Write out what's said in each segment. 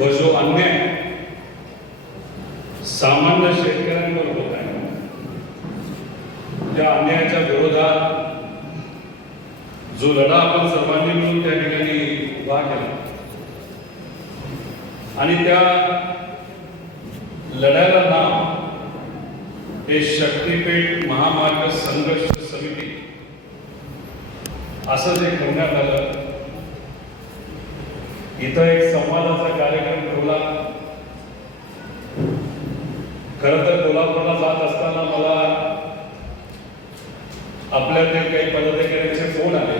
व जो अन्याय सामान्य शेतकऱ्यांवर होत आहे त्या अन्यायाच्या विरोधात जो लढा आपण सर्वांनी मिळून त्या ठिकाणी उभा केला आणि त्या लढ्याला नाव हे शक्तीपीठ महामार्ग संघर्ष समिती असं जे ठेवण्यात आलं. इथं एक संवादाचा कार्यक्रम ठेवला. खरं तर कोल्हापूरला जात असताना मला आपल्यातील काही पदाधिकाऱ्यांचे फोन आले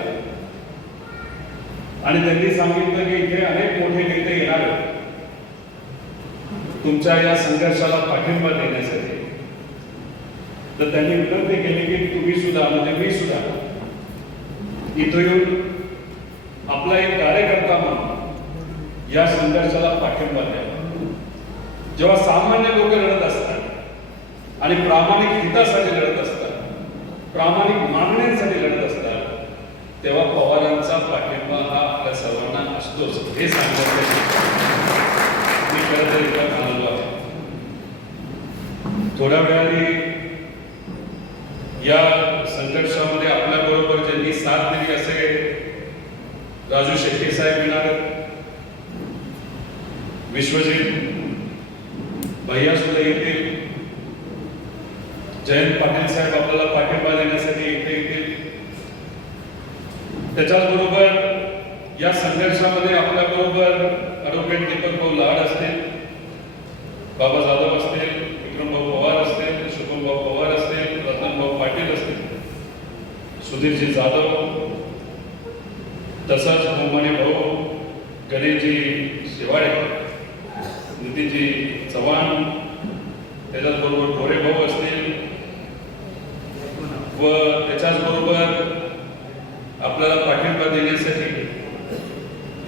आणि त्यांनी सांगितलं की इथे अनेक मोठे नेते येणार तुमच्या या संघर्षाला पाठिंबा देण्यासाठी. तर त्यांनी विनंती केली की तुम्ही सुद्धा म्हणजे मी सुद्धा इथं येऊन आपला एक कार्यकर्ता म्हणून या संघर्षाला पाठिंबा द्या. जेव्हा सामान्य लोक लढत असतात आणि प्रामाणिक हितासाठी लढत असतात, प्रामाणिक मागण्यांसाठी लढत असतात, तेव्हा पवारांचा पाठिंबा हा आपल्या सर्वांना असतोच हे सांगण्यासाठी मी खरं तर इथं म्हणालो आहे. थोड्या वेळाने या संघर्षामध्ये आपल्या बरोबर ज्यांनी साथ दिली असे राजू शेट्टी साहेब येणार, विश्वजित भैया सुद्धा येतील, जयंत पाटील साहेब आपल्याला पाठिंबा देण्यासाठी इथे येतील. त्याच्याचबरोबर या संघर्षामध्ये आपल्या बरोबर ॲडव्होकेट दीपक भाऊ लाड असतील, बाबा जाधव असतील, विक्रमभाऊ पवार असतील, शुभमभाऊ पवार असतील, रतनभाऊ पाटील असतील, सुधीरजी जाधव, तसंच मोहमनी भाऊ, गणेशजी शिवाळे, नितीनजी चव्हाण, त्याच्याचबरोबर गोरे भाऊ असतील व त्याच्याचबरोबर आपल्याला पाठिंबा देण्यासाठी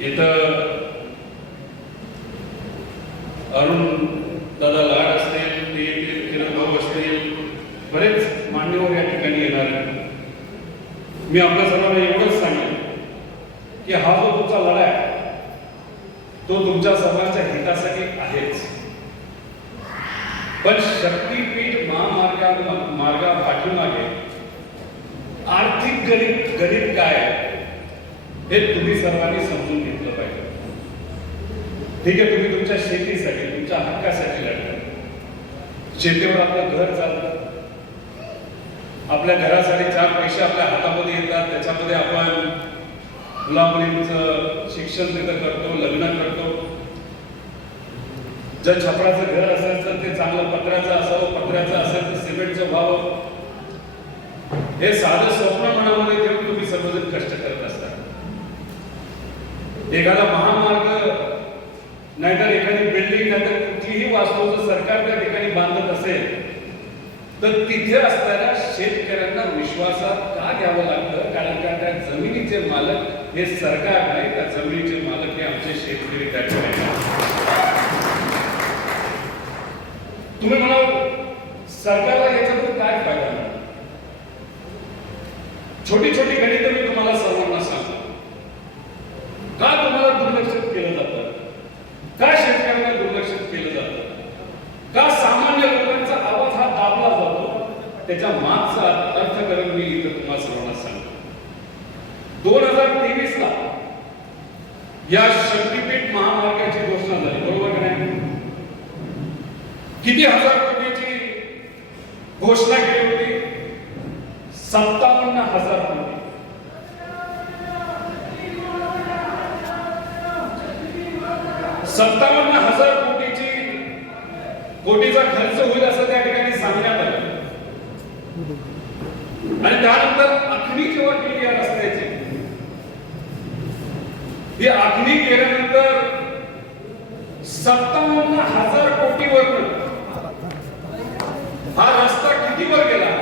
इथं अरुण दादा लाड असतील, ते येथील किरण भाऊ असतील, बरेच मान्यवर या ठिकाणी येणार आहेत. मी आपल्या सर्वांना एवढंच सांगेन की हा जो तुमचा लढा आहे तो तुमच्या सर्वांच्या हितासाठी आहेच, पण शक्तीपीठ महामार्गा पाठीमागे आर्थिक गणित काय हे तुम्ही सर्वांनी समजून घेतलं पाहिजे. ठीक आहे, तुम्ही तुमच्या शेतीसाठी, तुमच्या हक्कासाठी लढता. शेतीवर आपलं घर चालतं, आपल्या घरासाठी 4 पैसे आपल्या हातामध्ये येतात, त्याच्यामध्ये आपण मुलामुलींचं शिक्षण तिथं करतो, लग्न करतो. जर छपराचं घर असेल तर ते चांगलं पत्र्याचं असावं, पत्र्याचं असेल तर सिमेंटचं व्हावं. हे साधं स्वप्न मनामध्ये ठेवून तुम्ही सर्वजण कष्ट करत असतात. एखादा महामार्ग नाहीतर एखादी बिल्डिंग नाहीतर कुठलीही वास्तू जर सरकार त्या ठिकाणी बांधत असेल तर तिथे असताना शेतकऱ्यांना विश्वासात का घ्यावं लागतं? कारण का त्या जमिनीचे मालक हे सरकार नाही, त्या जमिनीचे मालक हे आमचे शेतकरी त्या ठिकाणी. तुम्ही म्हणाल सरकारला याच्यातून काय फायदा नाही? छोटी छोटी गणितं मी तुम्हाला सर्वांना सांगतो. का तुम्हाला दुर्लक्षित केलं जातं? का शेतकऱ्यांना दुर्लक्षित केलं जातं? का सामान्य लोकांचा आवाज हा दाबला जातो? त्याच्या मागचा अर्थकारण मी इथं तुम्हाला सर्वांना सांगतो. 2023 ला या शक्तीपीठ महामार्गाची घोषणा झाली, बरोबर का नाही? किती हजार कोटीची घोषणा केली होती? 57,000 कोटी. कोटीचा खर्च होईल असं त्या ठिकाणी सांगण्यात आलं. आणि त्यानंतर आखणी जेव्हा केली या रस्त्याची, ही आखणी केल्यानंतर 57,000 कोटीवर हा रस्ता कितीवर गेला?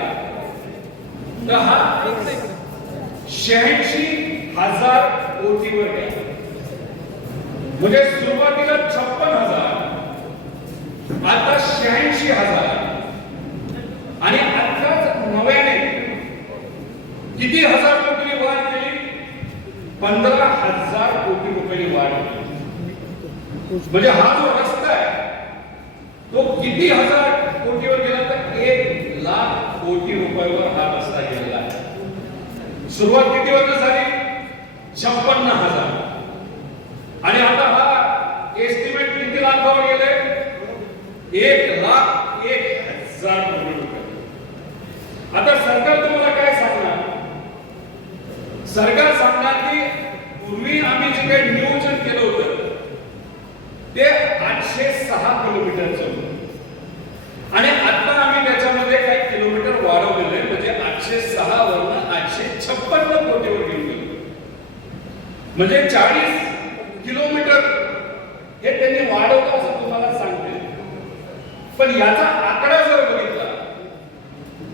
तर हा 86,000 कोटीवर गेला. म्हणजे सुरुवातीला 56,000, आता 86,000 आणि आताच नव्याने किती हजार कोटी वाढ केली? 15,000 कोटी रुपये वाढ केली. म्हणजे हा जो रस्ता आहे तो किती हजार कोटीवर गेला तर 1,00,000 कोटी रुपयावर हा रस्ता गेलेला आहे. सुरुवात कितीवर झाली? 56,000. आणि आता हा एस्टिमेट किती लाखावर गेले? 1,01,000 कोटी रुपये. आता सरकार तुम्हाला काय सांगणार? सरकार सांगणार की पूर्वी आम्ही जे काही नियोजन केलं होतं ते 806 किलोमीटरचं होतं आणि आता आम्ही त्याच्यामध्ये काही किलोमीटर वाढवलेलं आहे. म्हणजे 806 वरून 856 कोटीवर घेऊन गेलो. म्हणजे 40 किलोमीटर हे त्यांनी वाढवलं असं तुम्हाला सांगते. पण याचा आकडा जर बघितला,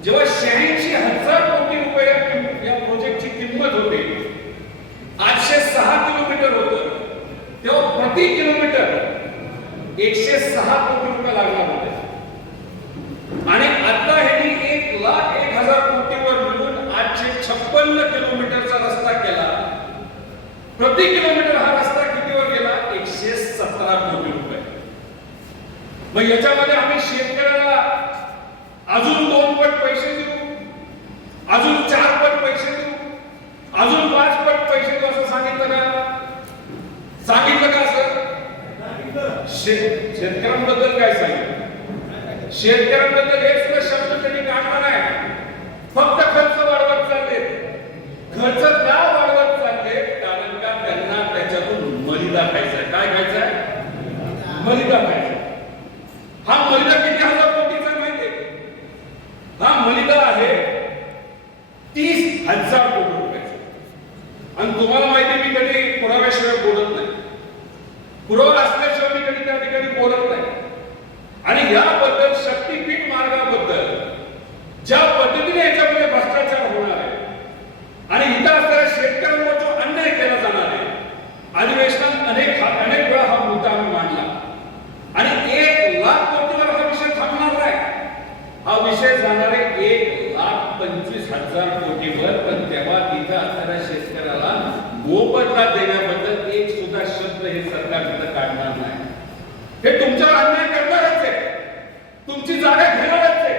जेव्हा 86,000 कोटी रुपये या प्रोजेक्टची किंमत होती, 806 किलोमीटर होतं, तेव्हा प्रति किलोमीटर 106 कोटी रुपये लागणार होते. आणि आता ह्यांनी 1,01,000 कोटीवर मिळून 856 किलोमीटरचा रस्ता केला. प्रति किलोमीटर हा रस्ता कितीवर गेला? 117 कोटी रुपये. मग याच्यामध्ये आम्ही शेतकऱ्याला अजून 2 पट पैसे देऊ, अजून 4 पट पैसे देऊ, अजून 5 पट पैसे देऊ असं सांगितलं का? सांगितलं का असं? शेतकऱ्यांबद्दल काय सांगितलं? शेतकऱ्यांबद्दल एक सुद्धा शब्द त्यांनी काढला नाही. फक्त खर्च वाढवत चालले. खर्च का वाढवत चालले? कारण का त्यांना त्याच्यातून मलिदा खायचा आहे. काय खायचा आहे? मलिदा खायचा. हा मलिदा किती हजार कोटीचा माहितीये? हा मलिदा आहे 30,000 कोटी रुपयाचा. आणि तुम्हाला माहिती मी कधी पुराव्याशिवाय बोलत नाही. पुरावा असल्याशिवाय मी कधी त्या ठिकाणी बोलत नाही. आणि याबद्दल शक्तीपीठ मार्गाबद्दल ज्या पद्धतीने याच्यामध्ये भ्रष्टाचार होणार आहे आणि इथं असणाऱ्या शेतकऱ्यांवर जो अन्याय केला जाणार आहे, अधिवेशनात अनेक वेळा हा मुद्दा आम्ही मांडला. आणि 1,00,000 कोटीवर हा विषय थांबणार नाही. हा विषय जाणार आहे 1,25,000 कोटीवर. पण तेव्हा तिथं असणाऱ्या शेतकऱ्याला मोबदला देण्याबद्दल एक सुद्धा शब्द हे सरकार तिथं काढणार नाही. हे तुमच्यावर अन्याय करणारच आहे, तुमची जागा घेणारच आहे.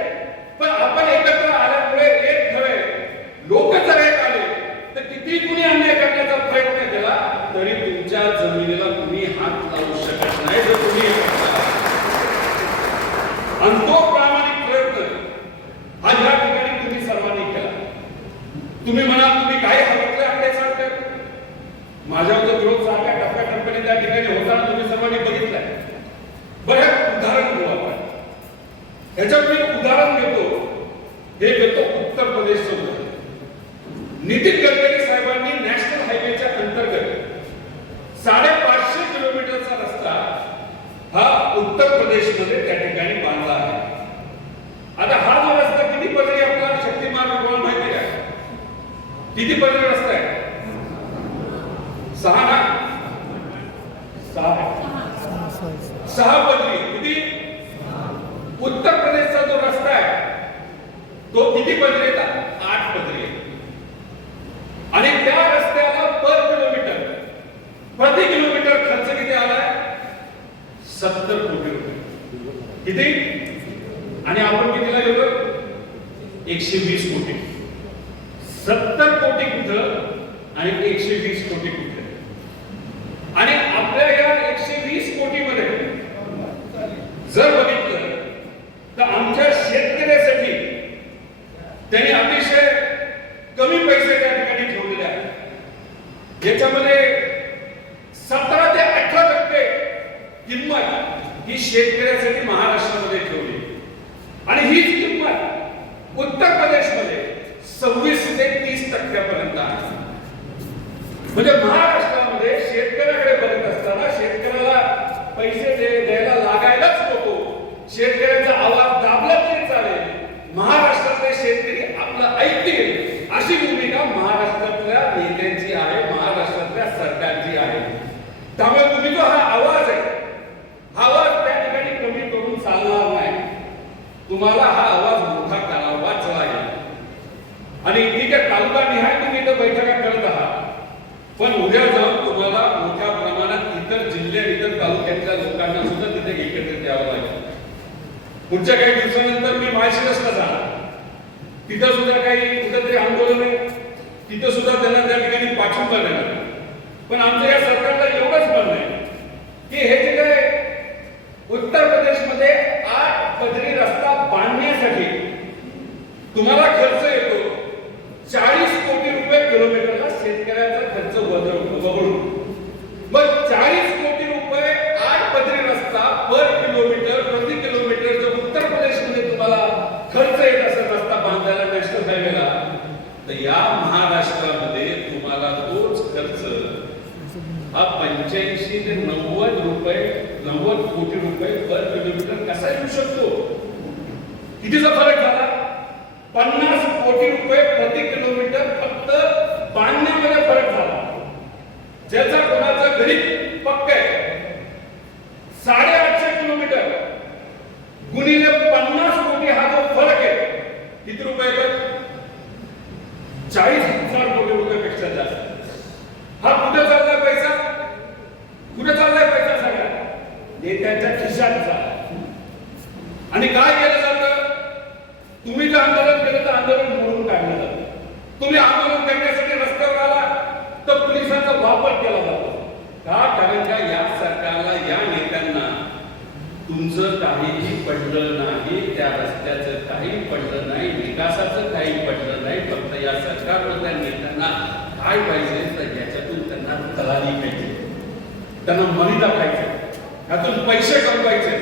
पण आपण एकत्र आल्यामुळे एक खरे लोक जर एक आले तर किती कुणी अन्याय करण्याचा प्रयत्न केला तरी तुमच्या जमिनीला कुणी हात लावू शकत नाही. जर तुम्ही आणि तो प्रामाणिक प्रयत्न हा या ठिकाणी तुम्ही सर्वांनी केला. तुम्ही म्हणाल तुम्ही काय हरवले आपले सांगते. माझ्यावर विरोध सारख्या टप्प्याटप्प्याने त्या ठिकाणी होताना तुम्ही सर्वांनी बघितलंय. बरं उदाहरण घेऊ आपण. ह्याच्यात मी उदाहरण घेतो, हे घेतो उत्तर प्रदेशचं उदाहरण. नितीन गडकरी साहेबांनी नॅशनल हायवेच्या अंतर्गत 550 किलोमीटरचा रस्ता हा उत्तर प्रदेशमध्ये त्या ठिकाणी बांधला आहे. आता हा जो रस्ता किती पदरी आपला शक्तिमार्ग तुम्हाला माहिती आहे? किती पदरी रस्ता आहे? 6 ना? 6 पदरी. किती? उत्तर प्रदेशचा जो रस्ता आहे तो किती पदरी येतात? 8 पदरी आहे. आणि त्या रस्त्याला पर किलोमीटर प्रति किलोमीटर खर्च किती आलाय? 70 कोटी रुपये. किती? आणि आपण कितीला गेलो? 120 कोटी. 70 कोटी कुठं आणि 120 कोटी कुठे? आणि आपल्या या 120 कोटी मध्ये जर बघितलं तर आमच्या शेतकऱ्यासाठी त्यांनी अतिशय कमी पैसे त्या ठिकाणी ठेवलेले आहेत. याच्यामध्ये 17 ते 18% किंमत ही शेतकऱ्यासाठी महाराष्ट्रामध्ये ठेवली. आणि हीच किंमत उत्तर प्रदेशमध्ये 26 ते 30% आहे. म्हणजे महाराष्ट्रामध्ये शेतकऱ्याकडे बघत असताना शेतकऱ्याला पैसे द्यायला लागायलाच नको. शेतकऱ्याचा आवाज दाबला तरी चालेल. महाराष्ट्रातले शेतकरी आपलं ऐकतील अशी भूमिका महाराष्ट्रातल्या नेत्यांची आहे, महाराष्ट्रातल्या सरकारची आहे. त्यामुळे तुम्ही जो हा आवाज आहे, हा आवाज त्या ठिकाणी कमी करून चालणार नाही. तुम्हाला हा आवाज मोठा करावाच लागेल. आणि ठीक आहे, तालुका निहाय तुम्ही इथं बैठका करत आहात, पण उद्या जाऊन तुम्हाला मोठ्या प्रमाणात इतर जिल्ह्यात, इतर तालुक्यातल्या लोकांना सुद्धा तिथे एकत्रित यावं लागेल. पुढच्या काही दिवसानंतर मी माळशिरसला जाणार. तिथं सुद्धा काही कुठेतरी आंदोलन आहे, तिथं सुद्धा त्यांना त्या ठिकाणी पाठिंबा देणार. पण आमचं या सरकारला एवढंच म्हणणं आहे की हे जे काय उत्तर प्रदेशमध्ये 8 पदरी रस्ता बांधण्यासाठी तुम्हाला खर्च येतो 40 कोटी रुपये किलोमीटरला, शेतकऱ्याचा खर्च वगळून. मग 40 कोटी रुपये 8 पदरी रस्ता पर किलोमीटर, प्रति किलोमीटर जर उत्तर प्रदेशमध्ये तुम्हाला खर्च येत असेल रस्ता बांधायला नॅशनल हायवेला, तर या महाराष्ट्रामध्ये तुम्हाला तोच खर्च हा 85 ते 90 कोटी रुपये पर किलोमीटर कसा येऊ शकतो? कितीचा फरक झाला? 50 कोटी रुपये प्रति किलोमीटर फक्त बांधण्यामध्ये फरक झाला. ज्याचा कोणाचा गणित पक्क आहे. 850 किलोमीटर गुणिले 50 कोटी हा जो फरक आहे, किती रुपये येतात? 40,000 कोटी रुपयापेक्षा जास्त. हा कुठे चाललाय पैसा? कुठे चाललाय पैसा? सगळा नेत्यांच्या खिशात चालला. आणि काय केलं जातं? तुम्ही जर आंदोलन केलं तर आंदोलन मोडून काढलं जातं. तुम्ही आंदोलन करण्यासाठी रस्त्यावर आला तर पोलिसांचा वापर केला जातो. का? कारण का या सरकारला, या नेत्यांना तुमचं काहीही पडलं नाही, त्या रस्त्याचं काही पडलं नाही, विकासाचं काही पडलं नाही. फक्त या सरकारमधल्या नेत्यांना काय पाहिजे तर याच्यातून त्यांना दलाली पाहिजे, त्यांना मर्यादा पाहिजे, यातून पैसे कमवायचे.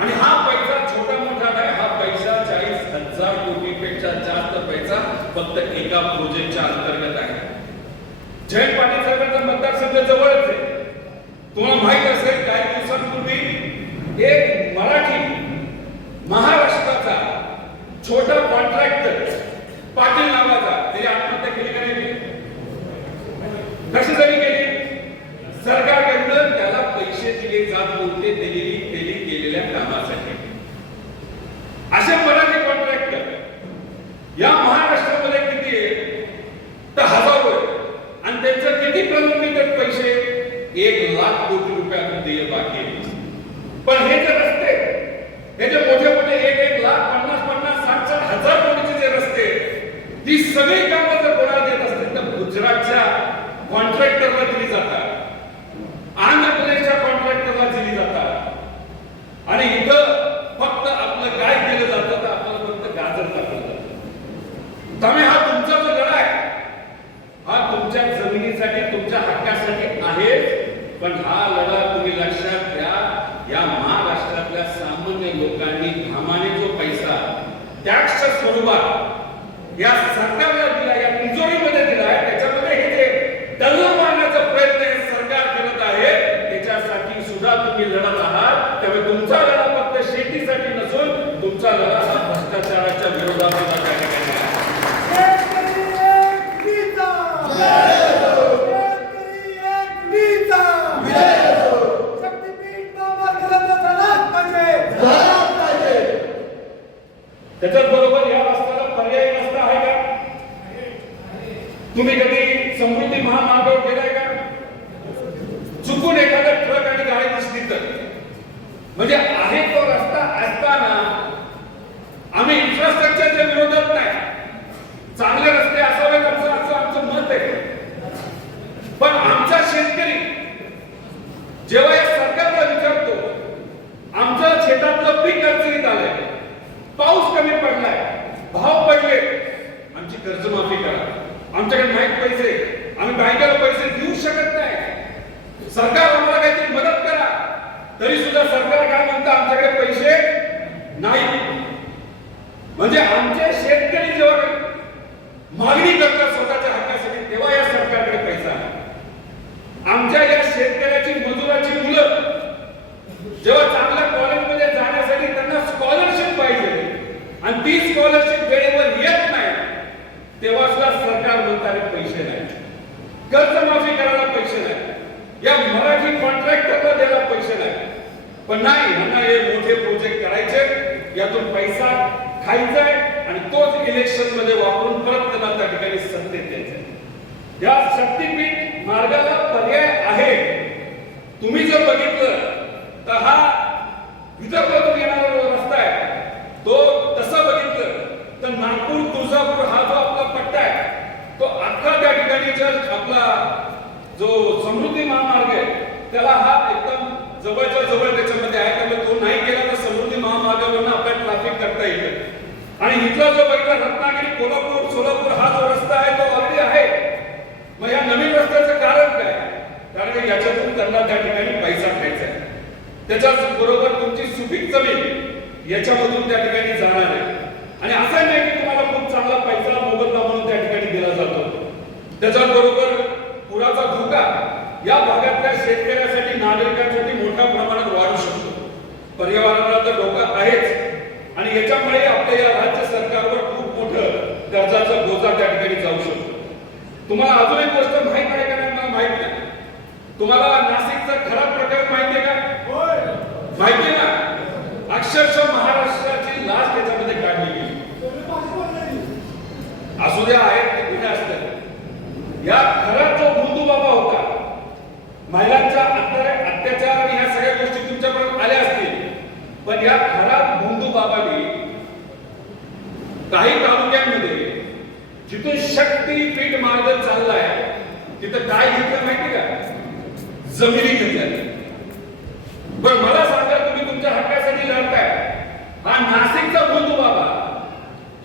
आणि हा पैसा छोटा मोठा नाही, हा पैसा 40,000 कोटीपेक्षा जास्त पैसा फक्त एका प्रोजेक्टच्या अंतर्गत आहे. जयंत पाटील साहेबांचा मतदारसंघ जवळच आहे. तुम्हाला माहित असेल काही दिवसांपूर्वी एक मराठी महाराष्ट्राचा छोटा कॉन्ट्रॅक्टर पाटील नावाचा, त्याने आत्महत्या केली का नाही? कशासाठी केली? सरकारकडून त्याला पैसे दिले जात नव्हते त्यांनी केलेल्या कामासाठी. असे मराठी कॉन्ट्रॅक्टर या महाराष्ट्रामध्ये किती आहे? तर हजारो आहे. आणि त्यांचं किती प्रलंबित पैसे? 1,00,000 कोटी रुपयाचं देय बाकी आहे. पण हे जे रस्ते, हे जे मोठे मोठे 1-1 लाख 50-50 60-60 हजार कोटीचे जे रस्ते, ती सगळी कामं जर कोणाला देत असतील तर गुजरातच्या कॉन्ट्रॅक्टरला दिली जातात, आंध्र प्रदेशच्या कॉन्ट्रॅक्टरला दिली जातात. आणि इथं फक्त आपलं काय केलं जातं तर आपल्याला फक्त गाजर टाकलं जातं. त्यामुळे हा तुमचा जो लढा आहे हा तुमच्या जमिनीसाठी, तुमच्या हक्कासाठी आहे. पण हा लढा तुम्ही लक्षात घ्या, या महाराष्ट्रातल्या सामान्य लोकांनी घामाने जो पैसा टॅक्सच्या स्वरूपात या सरकारला दिला, या तिजोरीमध्ये दिला आहे, त्याच्यामध्ये हे जे दल्ल मारण्याचा प्रयत्न हे सरकार करत आहे, त्याच्यासाठी सुद्धा तुम्ही लढत आहात. त्यामुळे तुमचा लढा फक्त शेतीसाठी नसून तुमचा लढा हा भ्रष्टाचाराच्या विरोधात सुद्धा त्या ठिकाणी आहे. त्याच्याच बरोबर या रस्त्याला पर्यायी रस्ता आहे का? तुम्ही कधी समृद्धी महामार्गावर गेलाय का? चुकून एखादा ट्रक आणि गाडी दिसली तर म्हणजे आहे तो रस्ता असताना आम्ही इन्फ्रास्ट्रक्चरच्या विरोधात नाही, चांगले रस्ते असावेत असं आमचं मत आहे. पण आमचा शेतकरी जेव्हा या सरकारला विचारतो आमचं शेतातलं पीक अडचणीत आलंय, पाऊस कमी पडलाय, भाव पडले, आमची कर्जमाफी करा, आमच्याकडे नाहीत पैसे, आम्ही बँकेला पैसे देऊ शकत नाही, सरकार आम्हाला काहीतरी मदत करा, तरी सुद्धा सरकार काय म्हणतं आमच्याकडे पैसे नाही. म्हणजे आमचे शेतकरी जेव्हा मागणी करतात स्वतःच्या हक्कासाठी तेव्हा या सरकारकडे पैसा आहे. आमच्या या शेतकऱ्याची, मजुराची मुलं जेव्हा चांगल्या कॉलेजमध्ये जाण्यासाठी त्यांना स्कॉलरशिप पाहिजे आणि ती स्कॉलरशिप वेळेवर येत नाही, तेव्हा सुद्धा सरकार म्हणतात पैसे नाही, कर्जमाफी करायला पैसे नाही, या मराठी कॉन्ट्रॅक्टरला द्यायला पैसे नाही. पण नाही, यांना हे मोठे प्रोजेक्ट करायचे, यातून पैसा खायचा आणि तोच इलेक्शन मध्ये वापरून परत त्यांना त्या ठिकाणी सत्तेत द्यायचं. या शक्तीपीठ मार्गाला पर्याय आहे. तुम्ही जर बघितलं तर हा तुमच्या आपला जो समृद्धी महामार्ग आहे त्याला हा एकदम जवळच्या जवळ त्याच्यामध्ये आहे, त्यामुळे तो नाही केला तर समृद्धी महामार्गावरनं आपल्याला ट्रॅफिक करता येतं. आणि इथला जो बघितला रत्नागिरी कोल्हापूर सोलापूर हा जो रस्ता आहे तो ऑलरेडी आहे. मग या नवीन रस्त्याचं कारण काय? कारण याच्यातून त्यांना त्या ठिकाणी पैसा खायचा आहे. त्याच्याच बरोबर तुमची सुपीक जमीन याच्यामधून त्या ठिकाणी जाणार आहे. आणि असं नाही की तुम्हाला खूप चांगला पैसा मोबदला म्हणून त्या ठिकाणी दिला जातो. त्याच्याबरोबर पुराचा धोका या भागातल्या शेतकऱ्यासाठी नागरिकांसाठी मोठ्या प्रमाणात वाढू शकतो. पर्यावरणाला तर धोका आहेच आणि याच्यामुळे आपल्या या राज्य सरकारवर खूप मोठं कर्जाचा बोजा त्या ठिकाणी जाऊ शकतो. तुम्हाला अजून एक गोष्ट माहित आहे का? नाही मला माहित नाही. तुम्हाला नाशिकचा खराब प्रकार माहिती आहे का? माहिती आहे ना? अक्षरशः महाराष्ट्राची लाच त्याच्यामध्ये काढली गेली. असू द्या आहेत ते गुन्हे असतात. या खरा जो भोंदू बाबा होता, महिलांच्या अत्याचार आणि ह्या सगळ्या गोष्टी तुमच्यापर्यंत आल्या असतील, पण या खरा भोंदू बाबाने काही तालुक्यांमध्ये जिथून शक्तीपीठ मार्ग चाललाय तिथं काय घेतलं माहिती का? जमिनी घेतल्या. पण मला सांगा, तुम्ही तुमच्या हक्कासाठी लढताय, हा नाशिकचा भोंदू बाबा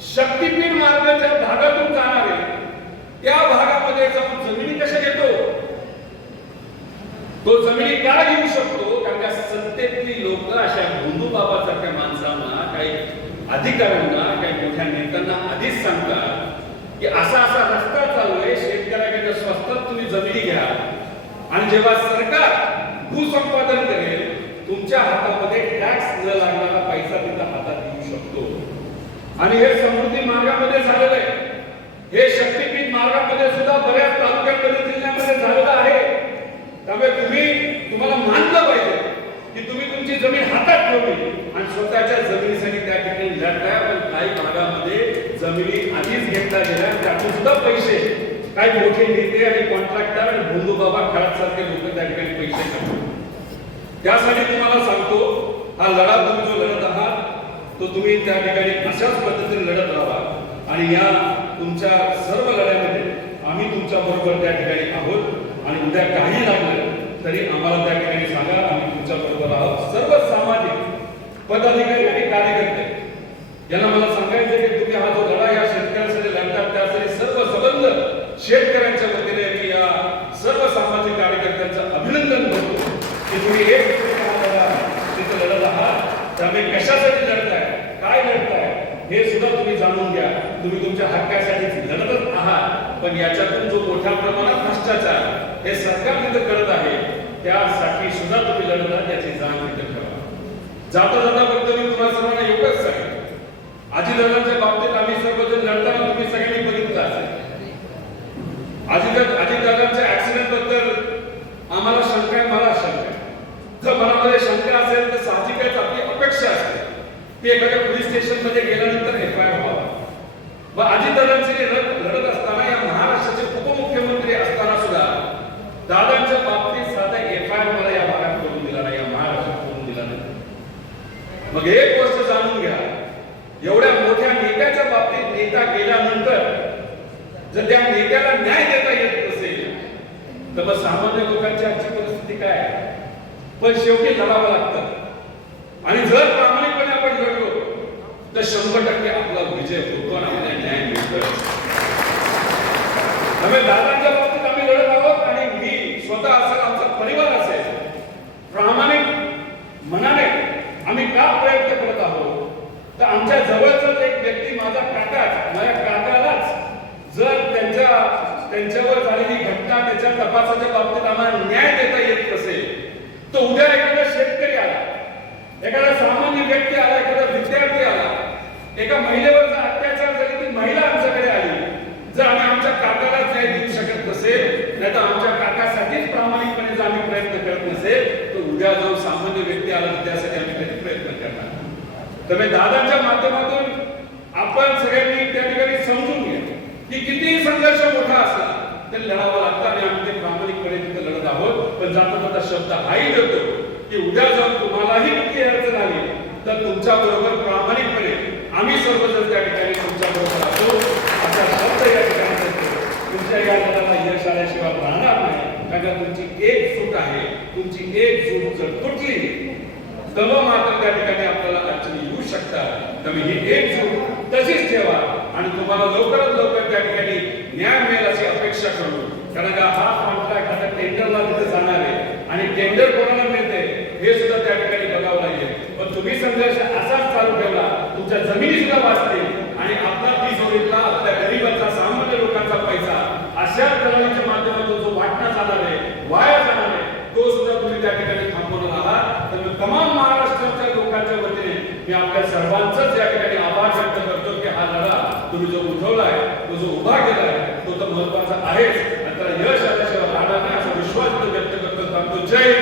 शक्तीपीठ मार्गाच्या भागातून जाणारे त्या भागामध्ये जाऊन जमिनी कशा घेतो? तो जमिनी का घेऊ शकतो? कारण का सत्तेतली लोक अशा भोंदू बाबासारख्या माणसांना, काही अधिकाऱ्यांना, काही मोठ्या नेत्यांना आधीच सांगतात की असा असा रस्ता चालू आहे, शेतकऱ्याकडे स्वस्तात तुम्ही जमिनी घ्या आणि जेव्हा सरकार भूसंपादन करेल तुमच्या हातामध्ये टॅक्स न लागणारा पैसा तिथं हातात येऊ शकतो. आणि हे समृद्धी मार्गामध्ये झालेलं आहे. हे शक्तीपीठ मार्गामध्ये सुद्धा बऱ्याच तालुक्यांमध्ये जिल्ह्यामध्ये झालेलं आहे. त्यामुळे तुम्हाला मानलं पाहिजे की तुम्ही तुमची जमीन हातात ठेवली आणि स्वतःच्या जमिनीसाठी त्या ठिकाणी लढताय. पण काही भागामध्ये जमिनी आधीच घेतल्या गेल्या, त्यातून सुद्धा पैसे काही मोठे नेते आणि कॉन्ट्रॅक्टर आणि भोंदू बाबा खराब सारखे लोक त्या ठिकाणी पैसे करतात. त्यासाठी तुम्हाला सांगतो, हा लढा तुम्ही जो लढत आहात तो तुम्ही त्या ठिकाणी अशाच पद्धतीने लढत राहा. आणि या तुमच्या सर्व लढ्यामध्ये आम्ही तुमच्या बरोबर त्या ठिकाणी आहोत. आणि उद्या काही लागलं तरी आम्हाला त्या ठिकाणी सांगा, आम्ही तुमच्या बरोबर आहोत. सर्व सामाजिक पदाधिकारी आणि कार्यकर्ते यांना मला सांगायचं की तुम्ही हा जो लढा या शेतकऱ्यांसाठी लढतात त्यासाठी सर्व संबंध शेतकऱ्यांच्या वतीने की या सर्व सामाजिक कार्यकर्त्यांचं अभिनंदन करतो की तुम्ही एक तिथे लढत आहात. त्यामुळे कशासाठी लढताय, काय लढताय हे सुद्धा तुम्ही जाणून घ्या. तुम्ही तुमच्या हक्कासाठी लढतच आहात, पण याच्यातून जो मोठ्या प्रमाणात भ्रष्टाचार हे सरकार तिथे करत आहे त्यासाठी सुद्धा तुम्ही लढत आहात याची जाण तिथे ठेवा. जाता जाता फक्त मी तुम्हाला सर्वांना एवढंच सांगेन, अजितदादांच्या बाबतीत आम्ही सर्वजण लढताना तुम्ही सगळ्यांनी बघितलं असेल. अजितदादांच्या ऍक्सिडेंट बद्दल आम्हाला शंका आहे, मला शंका आहे. जर मनामध्ये शंका असेल तर साहजिकच आपली अपेक्षा असते की एखाद्या पोलीस स्टेशन मध्ये गेल्यानंतर एफआयआर व्हावा. व अजितदादांची लढत असताना या महाराष्ट्राचे उपमुख्यमंत्री असताना सुद्धा दादांच्या बाबतीत साधा एफआयआर मला या भागात करून दिला नाही, या महाराष्ट्रात करून दिला नाही. मग एक गोष्ट जाणून घ्या, एवढ्या मोठ्या नेत्याच्या बाबतीत नेता गेल्यानंतर जर त्या नेत्याला न्याय देता येत नसेल तर मग सामान्य लोकांची आजची परिस्थिती काय आहे? पण शेवटी लढावं लागतं. आणि जर प्रामाणिकपणे आपण लढलो तर 100% आपला विजय होतो आणि आपल्याला न्याय मिळतो. त्यामुळे दादांच्या बाबतीत आम्ही लढत आहोत आणि मी स्वतः असेल, आमचा परिवार असेल, प्रामाणिक मनाने आम्ही का प्रयत्न करत आहोत तर आमच्या जवळचाच एक व्यक्ती माझा माझ्या काकालाच जर त्यांच्यावर झालेली घटना त्याच्या तपासाच्या बाबतीत आम्हाला न्याय देता येत नसेल तर उद्या एखादा शेतकरी आला, एखादा सामान्य व्यक्ती आला, एखादा विद्यार्थी आला, एका महिलेवर जर अत्याचार झाले ती महिला आमच्याकडे आली, जर आम्ही आमच्या काकाला न्याय देऊ शकत नसेल, नाही तर आमच्या काकासाठीच प्रामाणिकपणे जर आम्ही प्रयत्न करत नसेल तर उद्या जाऊन सामान्य व्यक्ती आला तर त्यासाठी आम्ही कधी प्रयत्न करणार. त्यामुळे दादांच्या माध्यमातून आपण सगळ्यांनी त्या ठिकाणी समजून घ्या की कितीही संघर्ष मोठा असला तरी लढावं लागतं आणि आम्ही ते प्रामाणिकपणे तिथे लढत आहोत. पण जाता जाता शब्द हाही देतो की उद्या जर तुम्हालाही किती अडचण आली तर तुमच्या बरोबर प्रामाणिकपणे आम्ही सर्वजण त्या ठिकाणी तुमच्या बरोबर असो असा शब्द या ठिकाणी देतो. तुमच्या या लढ्याला यश शाळेशिवाय राहणार नाही. कारण तुमची एकजूट आहे. तुमची एकजूट जर तुटली तर मात्र त्या ठिकाणी आपल्याला अडचणी येऊ शकतात. तुम्ही ही एकजूट तशीच ठेवा आणि तुम्हाला लवकरात लवकर त्या ठिकाणी न्याय मिळेल अशी अपेक्षा करू. कारण का हा कॉन्ट्रॅक्ट आता टेंडरला तिथे जाणार आहे आणि टेंडर कोणाला मिळते हे सुद्धा त्या ठिकाणी बघावं लागेल. पण तुम्ही संघर्ष असाच चालू ठेवला, तुमच्या जमिनी सुद्धा वाचतील आणि आपला तिजोरीतला आपल्या गरीबाचा सामान्य लोकांचा पैसा अशा दलालीच्या माध्यमातून जो वाटणा जाणार आहे, वाया जाणार आहे, तो सुद्धा तुम्ही त्या ठिकाणी थांबवणार आहात. तर तमाम महाराष्ट्राच्या लोकांच्या वतीने मी आपल्या सर्वांचंच या ठिकाणी आभार व्यक्त करतो की हा लढा तुम्ही जो उठवलाय, तो जो उभा केलाय, तो तर महत्वाचा आहेच. त्याला यश आल्याशिवाय राहणार नाही असा विश्वास व्यक्त करतो. जय